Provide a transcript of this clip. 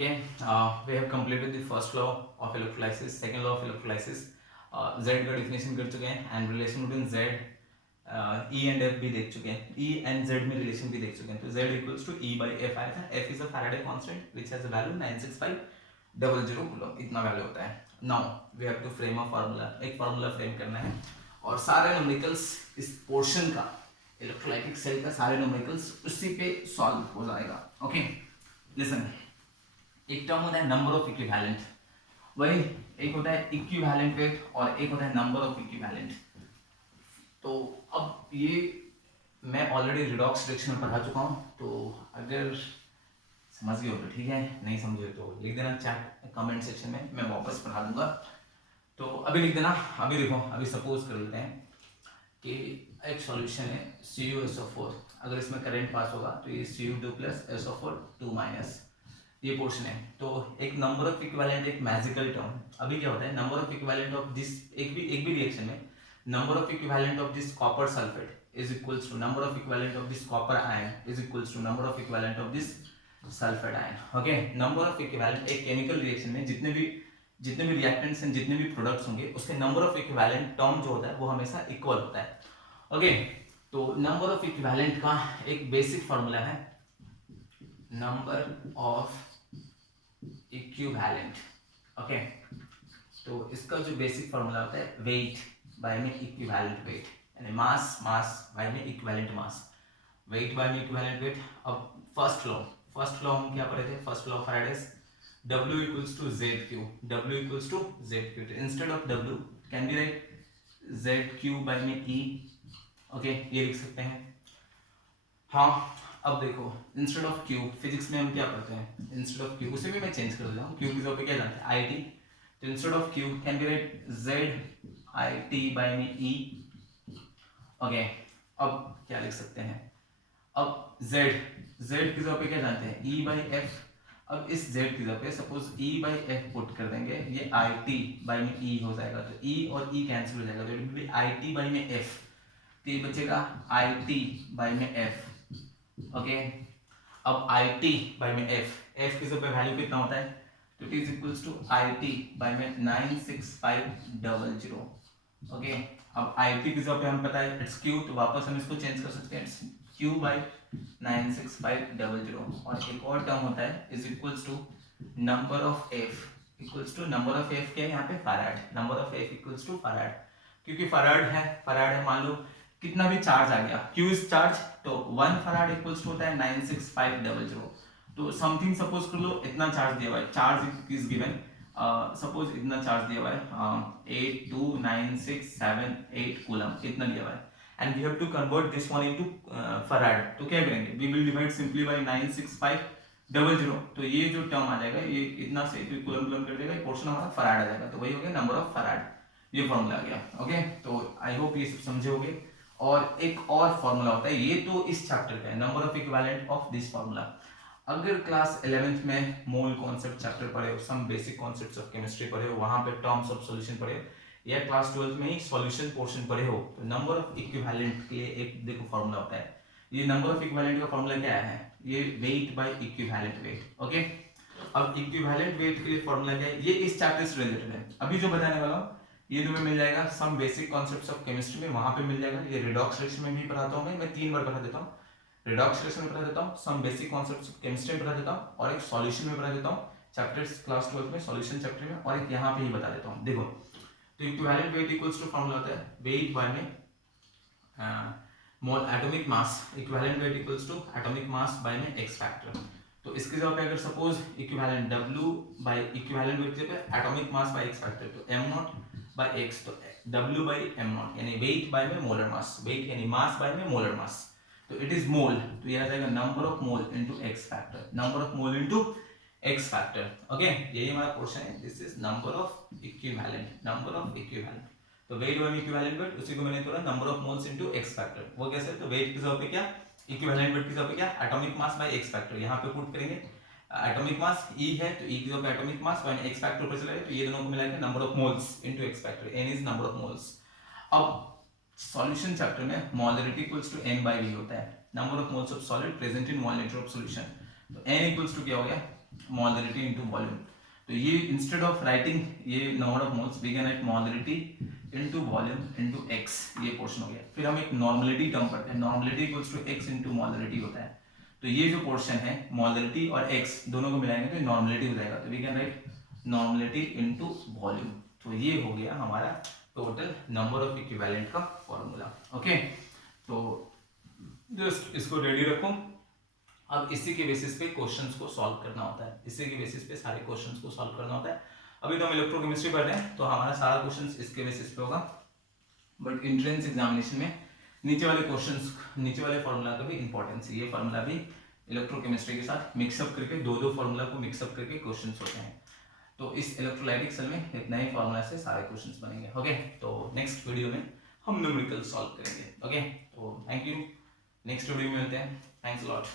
Okay, we have completed the first law of electrolysis, second law of electrolysis. Z का definition कर चुके हैं and relation between Z, E and F भी देख चुके हैं. E and Z में relation भी देख चुके हैं. तो Z equals to E by F आया था. F is a Faraday constant which has a value 96500 coulomb. इतना वैल्यू होता है. Now we have to frame a formula. एक formula frame करना है और सारे न्यूमेरिकल्स इस पोर्शन का इलेक्ट्रोलाइटिक सेल का सारे न्यूमेरिकल्स उसी पे सॉल्व हो जाएगा. Okay, listen. एक टर्म होता है नंबर ऑफ इक्विवेलेंट, वही एक होता है इक्विवेलेंट वेट और एक होता है नंबर ऑफ इक्विवेलेंट. तो अब ये मैं ऑलरेडी रिडॉक्स रिएक्शन में पढ़ा चुका हूँ, तो अगर समझ गए हो तो ठीक है, नहीं समझे तो लिख देना चैट कमेंट सेक्शन में, मैं वापस पढ़ा दूंगा. तो अभी लिख देना. अभी देखो, अभी सपोज कर लेते हैं कि एक सॉल्यूशन है CuSO4. अगर इसमें करंट पास होगा तो ये Cu2 प्लस SO4 2 माइनस ये पोर्शन है. तो एक नंबर ऑफ इक्विवेलेंट एक मैजिकल टर्म. अभी क्या होता है, number of equivalent of this एक भी रिएक्शन में number of equivalent of this copper sulphate is equals to number of equivalent of this copper ion is equals to number of equivalent of this sulphate ion. Okay, number of equivalent एक chemical reaction में जितने भी reactants and जितने भी products होंगे उसके number of equivalent term जो होता है वो हमेशा इक्वल होता है. ओके, तो नंबर ऑफ इक्विवेलेंट का एक बेसिक फॉर्मूला है नंबर ऑफ इक्विवेलेंट. ओके, तो इसका जो बेसिक फॉर्मूला होता है वेट बाय में इक्विवेलेंट वेट, यानी मास बाय में इक्विवेलेंट मास, वेट बाय में इक्विवेलेंट वेट. अब फर्स्ट लॉ हम क्या पढ़े थे, first law of Faraday's, W equals to ZQ. W equals to ZQ. Instead of W can be write ZQ by में E. Okay, ये लिख सकते हैं. हाँ, अब देखो, इंस्टेड ऑफ Q फिजिक्स में हम क्या पढ़ते हैं, इंस्टेड ऑफ Q उसे भी मैं चेंज कर देता हूँ. Q की जगह पे क्या जानते हैं, IT. तो instead of Q can be write ZIT by में E. ओके, अब क्या लिख सकते हैं, अब Z की जगह पे क्या जानते हैं, E बाई F. अब इस Z की जगह पे suppose E by F put कर देंगे, ये IT बाई में E हो जाएगा. तो E और E कैंसिल हो जाएगा, तो it will be IT by में F. तो ये बचेगा IT बाई में F. ओके, अब IT बाई में F की जगह पे वैल्यू कितना होता है, तो it is equals to IT by में 96500. ओके, अब IT की जगह पे हम पता है इट्स Q, तो वापस हम इसको चेंज कर सकते हैं, इट्स Q बाई 96500. और एक और टर्म होता है is equals to number of F equals to number of F क्या है यहाँ पे, farad. Number of F equals to farad, क्योंकि फैराड है. मान लो कितना भी चार्ज आ गया, Q इज चार्ज, तो 1 फैराड इक्वल्स टू होता है 96500. तो समथिंग सपोज कर लो इतना चार्ज दिया हुआ है, चार्ज इज गिवन, सपोज इतना चार्ज दिया हुआ है 82967 कूलम, इतना दिया हुआ है, and we have to convert this one into farad. तो क्या करेंगे, we will divide simply by 96500. तो ये जो टर्म आ जाएगा, ये इतना से कूलम कर देगा, ये पोर्शन हमारा फराड आ जाएगा. तो वही हो गया नंबर ऑफ फराड, ये फॉर्मूला आ गया. ओके, तो आई होप ये सब समझे होगे. और एक और फॉर्मूला होता है, ये तो इस चैप्टर का है, number of equivalent of this formula. अगर क्लास 11th में मोल कॉन्सेप्ट चैप्टर पढ़े हो, some basic concepts of chemistry पढ़े हो, वहां पे टर्म्स ऑफ सॉल्यूशन पढ़े हो, या क्लास 12th में ही सॉल्यूशन पोर्शन पढ़े हो, तो नंबर ऑफ इक्विवेलेंट के लिए एक देखो फॉर्मूला होता है. ये नंबर ऑफ इक्विवेलेंट का फॉर्मूला क्या है, ये weight by equivalent wait. Okay, अब इक्विवेलेंट वेट के लिए फॉर्मूला क्या है, ये इस चैप्टर से रिलेटेड है. अभी जो बताने वाला हूँ ये तुम्हें मिल जाएगा some basic concepts of chemistry में, वहां पे मिल जाएगा. ये रिडॉक्स रिएक्शन में भी पढ़ाता हूँ मैं 3 बार पढ़ा देता हूँ. रिडॉक्स रिएक्शन में पढ़ा देता हूँ, some basic concepts of chemistry में पढ़ा देता हूँ, और एक सॉल्यूशन में पढ़ा देता हूँ चैप्टर्स क्लास 12th में, सॉल्यूशन चैप्टर में, और एक यहाँ पे ही बता देता हूँ. देखो, तो equivalent weight equals to formula होता है वेट बाय में mole atomic mass. Equivalent weight equals to atomic mass by में x फैक्टर. तो इसके जगह पे अगर suppose equivalent W by equivalent weight के पे atomic mass by x factor, तो m0 बाय x, तो W बाय m0 यानी वेट बाय में मोलर मास, वेट यानी मास बाय में मोलर मास. तो इट इज मोल, तो ये आ जाएगा number of mole into x factor, number of mole into x factor. Okay, यही हमारा क्वेश्चन है. This is number of equivalent, number of equivalent. तो वेट बाय इक्विवेलेंट वेट, उसी को मैंने तोड़ा number of moles into x factor. वो कैसे, तो वेट की जगह पे क्या, इक्विवेलेंट वेट की जगह पे क्या, atomic mass by x factor. यहाँ पे पुट करेंगे एटॉमिक मास E है, तो E की जगह पे atomic mass by x factor ऊपर चला गया, तो ये दोनों को मिलाकर number of moles into x factor, n is number of moles. अब सॉल्यूशन चैप्टर में molarity equals to n by v होता है, number of moles of solid present in 1 litre of solution. तो n इक्वल्स टू क्या हो गया, molarity into volume. तो ये इंस्टेड ऑफ राइटिंग ये number of moles we can write molarity into volume into x, ये पोर्शन हो गया। फिर हम एक नॉर्मलिटी टर्म पढ़ते हैं, normality equals to x into molarity होता है। तो ये जो पोर्शन है मोलरिटी और x दोनों को मिलाएंगे तो नॉर्मलिटी हो जाएगा, तो we can write normality into volume. तो ये हो गया हमारा टोटल नंबर ऑफ इक्विवेलेंट का फॉर्मूला। ओके, तो जस्ट इसको रेडी रखो। अब इसी के बेसिस पे क्वेश्चंस को सॉल्व करना होता है, इसी के बेसिस पे सारे क्वेश्चंस को सॉल्व करना होता है। अभी तो हम इलेक्ट्रोकेमिस्ट्री पढ़ रहे हैं तो हमारा सारा क्वेश्चंस इसके बेसिस पे होगा, बट एंट्रेंस एग्जामिनेशन में नीचे वाले क्वेश्चंस, नीचे वाले फार्मूला का भी इंपॉर्टेंस है। ये फार्मूला भी इलेक्ट्रोकेमिस्ट्री के साथ मिक्सअप करके दो फार्मूला को मिक्सअप करके क्वेश्चंस होते हैं। तो इस इलेक्ट्रोलाइटिक सेल में इतना ही फार्मूला से सारे क्वेश्चंस बनेंगे। ओके, तो नेक्स्ट वीडियो में हम न्यूमेरिकल सॉल्व करेंगे। ओके, तो थैंक यू, नेक्स्ट वीडियो में मिलते हैं। Thanks a lot.